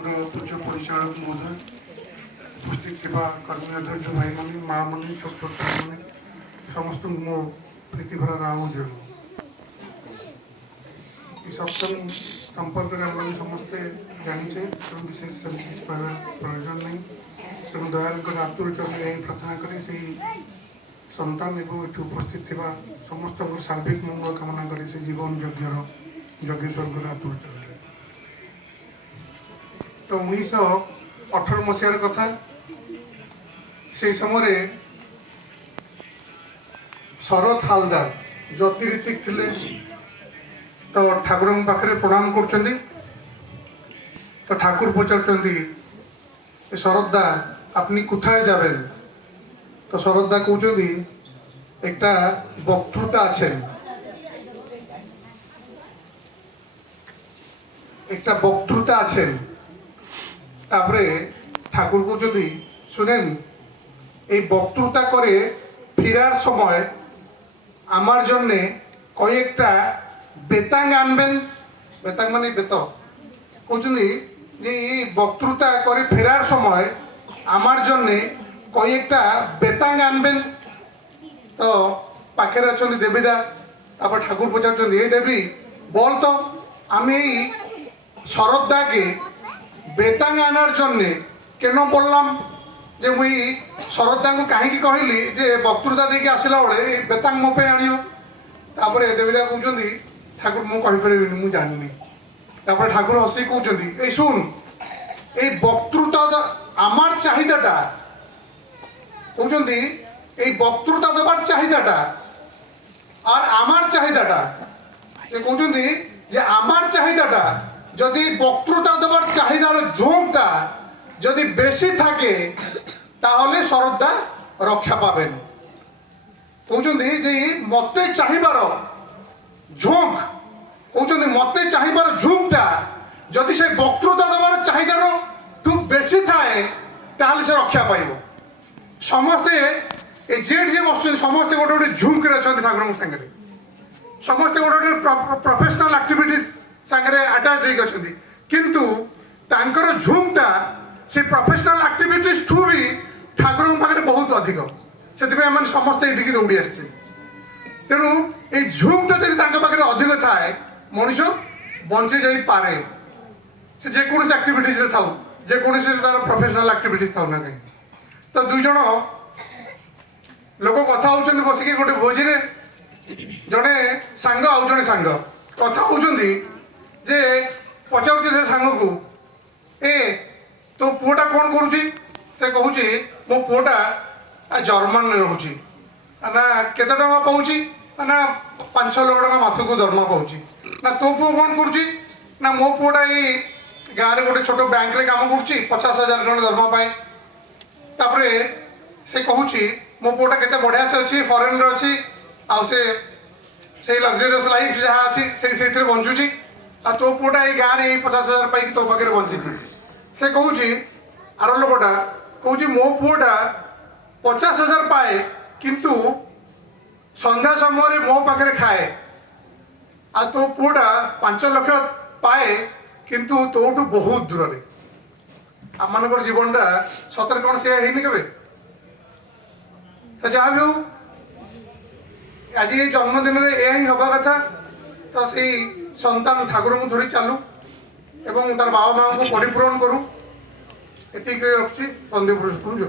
पूज्य परिचालक महोदय उपस्थित कर्मी अध्यक्ष भाई मैंने माँ मैंने छोट छोट भाई मैंने समस्त मो प्रीतिभरा राव जन सप्तम संपर्क में समस्ते जाचे विशेष प्रयोजन नहीं तेणु दयाल आतुर चरण यही प्रार्थना करें से सन्तान एवं ये उपस्थित थी समस्त सार्विक मंगल कामना करें से जीवन यज्ञर यज्ञेश्वर आतुर चरण तो 1918 मसीहार कथा से समय शरद हालदार ज्योतिरितिक थिले तो ठाकुर पाखे प्रणाम कर तो ठाकुर पचार शरदा अपनी कुथाय जाबेन तो शरदा कहते एक बक्तृता एक बक्तृता तापरे ठाकुर कहते शुनेन ये बक्तृता करे फिरार समय आमार जन्ने कयेकटा बेतांग आनबेन बेतांग माने बेत कहते जे ये बक्तृता करे फेरार समय आमार जन्ने कयेकटा बेतांग आनबेन तो पाखे अच्छा देवीदा तापर ठाकुर पचार ये देवी बोल तो आम शरदा के बेतांग आनार जन्ने केन बोललाम जे मुई शरदा को कहीं कहली जे बक्तृता देके आसला बेले बेतांग मो पे आनियो तापर देवीदा कहते ठाकुर मु कहीपर मु जानी तापर ठाकुर हसी कहते ए सुन ये बक्तृता आमार चाहिदाटा कहते ये बक्तृता देवार चाहिदाटा और आमार चाहिदाटा कहते जे आमार चाहिदाटा जदि बक्तृता देवार चाहिदार झोंकटा जदि बेशी थाके ताहले शरदा रक्षा पाबेन कहते जे मते चाहिबार झोंक कहते मते चाहिबार झोंकटा जदि से बक्तृता देवार चाहिदार टू बेशी थाए ताहले से रक्षा पाइब समस्ते जेड जे बस समस्ते गोटे गोटे झुमके अच्छा ठाकुर सागर समस्ते गोटे गोटे प्रोफेशनल एक्टिविटीज सागर आटाच होती किंतु तांकर झुमटा से प्रोफेशनल एक्टिविटीज ठू भी ठाकुर पाखे बहुत अधिक से समस्ते ये दौड़ी आसे तेणु ये झुमटा जब पाखे अधिक थाए मनुष्य बंची जा पारे से जेकोसी एक्टिविटीज था जेकोसी तार प्रोफेशनल एक्टिविटीज था ना कहीं तो दुई जन लोक कथा होती बसिक गोटे भोजी जड़े सांग आउ जड़े सांग कथा होती जे पचार से सांग को ए तो पुआटा कौन करुच्ची से कहूँ मो पुआटा जर्मान रोचे ना केते टका पाऊँ ना 5-6 लाख टका मासक दरमा पाऊँ ना तो पुओ कौन करुच्ची ना मो पुआटा ये गाँव में गोटे छोट बैंक रे काम कर 50,000 टका दरमा पाए तापर से कहूँ मो पुआटा केते बढ़िया से अच्छी फरेन अच्छी आउ से लग्जरियस लाइफ जहाँ अच्छी से बंचुची आ तो पुआटा ये गाँव में 50,000 पाई तो पाखे बंची से कहूँ आर लोकटा कहूँ मो पुआटा 50,000 पाए किंतु संध्या समय मो पाखे खाए आ तो पुआटा 5 लाख पाए किंतु तोठू बहुत दूर आम मान जीवनटा सतरे कौन से के तो जहाँ भी हो आज ये जन्मदिन में यह ही हवा कथा तो से संतान ठाकुर को धरी चालू एवं तार बाबा माँ को परिपूरण करूँ ये रखी वंदे पुरुष